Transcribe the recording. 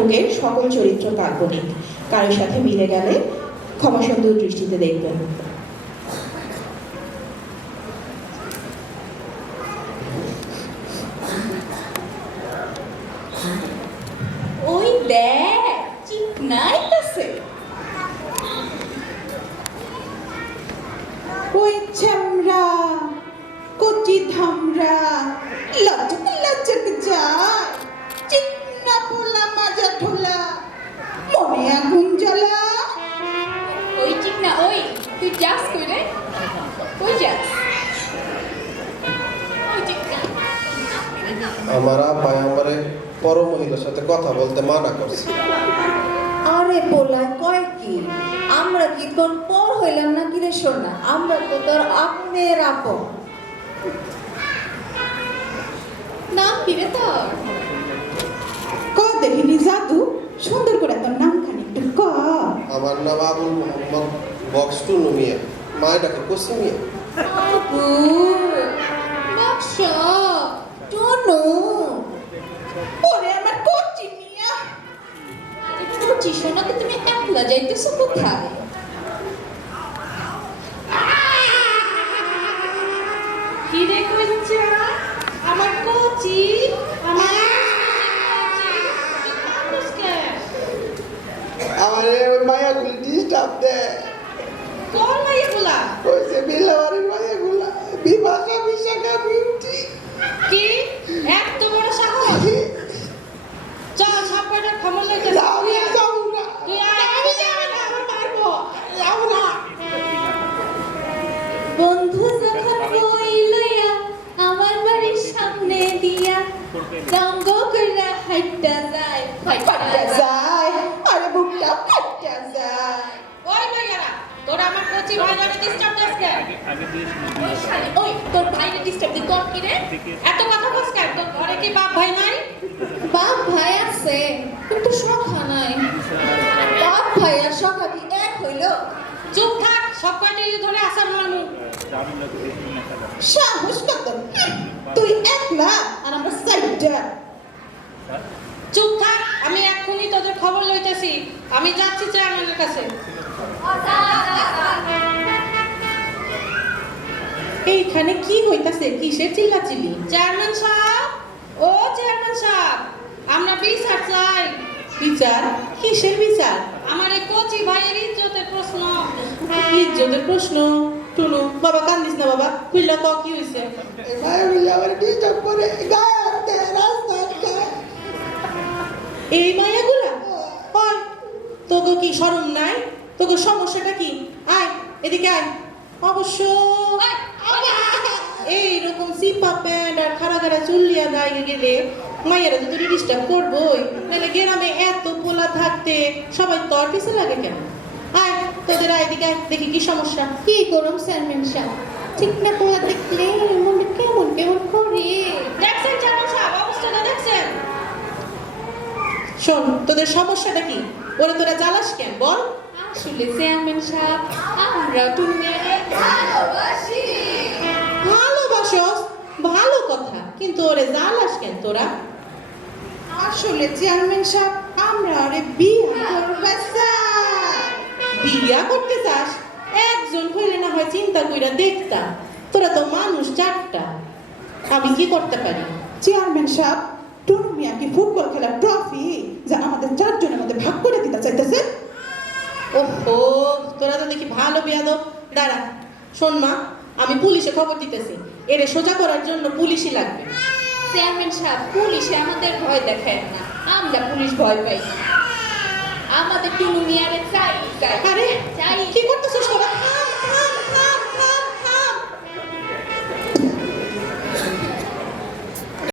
নাটকের সকল চরিত্র কাল্পনিক, কারোর সাথে মিলে গেলে ক্ষমাসুন্দর দৃষ্টিতে দেখবেন। ওই দেখ চিকনাইতেছে। ওই চামড়া কচি ধামরা লচক লচক যায়, চিকনা পোলা মাজা ঠোলা মনে আগুন জ্বালা। ওই চিকনা ওই তুই যাস কইরে, কই যাস? ওই চিকনা আমার আব্বাই আমারে পর মহিলার সাথে কথা বলতে মানা করছে। আরে পোলায় কয় কি, আমরা কি তোর পর হইলাম না কি রে সোনা? আমরা তো তোর আপনের আপন। নাম কি রে তোর? ক দেখিনি জাদু, সুন্দর করে তোর নামখানি একটু ক। আমার নাম আবুল মোহাম্মদ বক্স টুনু মিয়া, মায়েটাকে কসি মিয়া। আবু বাক্স টুনু ওরে আমার কচি মিয়া। বুঝছি শোনা তো তুমি একলা যাইতেছো কোথায়? কি রে কইছে আমার কোচি আমার আমার ওই মায়াগুলি ডিস্টার্ব দেয়। কোন মাইয়া গুলা? কইছে বিলাওয়ারের মায়াগুলা বিভাষা বিশাখা বিউটি। কি এত বড় সাহস? চল সাপড়া খবর লইতে যাও না, যাও না। তুই আমি যাবে না, আমার মারবো। যাও না। বন্ধু যখন বই লইয়া আমার বাড়ির সামনে দিয়া রঙ্গ কইরা হাইটা যায় ফাটা যায়, আরে বুকটা ফাটা যায়। ওই মাইয়ারা তোরা আমার কোচি ভাইজারে ডিস্টার্ব দিস কেন? ওই শালি ওই তোর ভাইরে ডিস্টার্ব দি তোর কি রে? এত কথা কস কেন? তোর ঘরে কি বাপ ভাই নাই? বাপ ভাই আছে কিন্তু সখা নাই। বাপ ভাই আর সখা কি এক হইল? চুপ থাক, সব কয়টা ধরে আসার মারমু। সাহস কত, তুই একলা আর আমরা সাইডটা। চুপ থাক, আমি এক্ষুনি তোদের খবর লইতেছি। আমি যাচ্ছি চেয়ারম্যানের কাছে। এইখানে কি হইতাছে? কিসের চিল্লাচিল্লি? চেয়ারম্যান সাহেব, ও চেয়ারম্যান সাহেব, আমরা বিচার চাই। বিচার? কিসের বিচার? আমার এই কোচি ভাইয়ের ইজ্জতের প্রশ্ন। ইজ্জতের প্রশ্ন? টুনু বাবা কান্দিস না বাবা, কইলা তো কি হইছে? এই মায়াগুলি আমার ডিস্টার্ব করে গায়ে হাত দেয়, রাস্তায় যায়। এই মায়াগুলা? হয় তোকে কি শরম নাই? তোকে সমস্যাটা কি? আয় এদিকে আয়। অবশ্য এইরকম সিপা প্যান্ট আর খাড়া খাড়া চুল্লিয়া গায়ে গেলে মায়েরা তো তোর ডিস্টার্ব করবোই। নাহলে গ্রামে এত পোলা থাকতে সবাই তোর পিছে লাগে কেন? আয় তোদের আয়, এদিকে আয়, দেখি কি সমস্যা। কি করম চেয়ারম্যান সাহেব, ঠিক না পোলা দেখলে মনে কেমন কেমন করে। দেখছেন চেয়ারম্যান সাহেব, অবস্থাটা দেখছেন? শোন, তোদের সমস্যাটা কি? ওরে তোরা জ্বালাস কেন বল? আসলে চেয়ারম্যান সাহেব, আমরা তুমি ভালোবাসি। ভালোবাসস? ভালো কথা, কিন্তু ওরে জ্বালাস কেন তোরা? আসলে চেয়ারম্যান সাহেব, আমরা ওরে বিয়ে করবা চাই। বিয়া করতে চাস? একজন হইলে না হয় চিন্তা কইরা দেখতা। তোরা তো মানুষ চারটা, আমি কি করতে পারি? চেয়ারম্যান সাহেব, টুনু মিয়া কি ফুটবল খেলার ট্রফি যা আমাদের চারজনের মধ্যে ভাগ করে দিতে চাইতেছে? ওহো, তোরা তো দেখি ভালো বেয়াদব। দাঁড়া, শোন মা, আমি পুলিশে খবর দিতেছি। এরে সোজা করার জন্য পুলিশই লাগবে। চেয়ারম্যান সাহেব, পুলিশে আমাদের ভয় দেখায় না, আমরা পুলিশ ভয় পাই না। আমাদের টুনু মিয়ারে চাই চাই আরে চাই। কি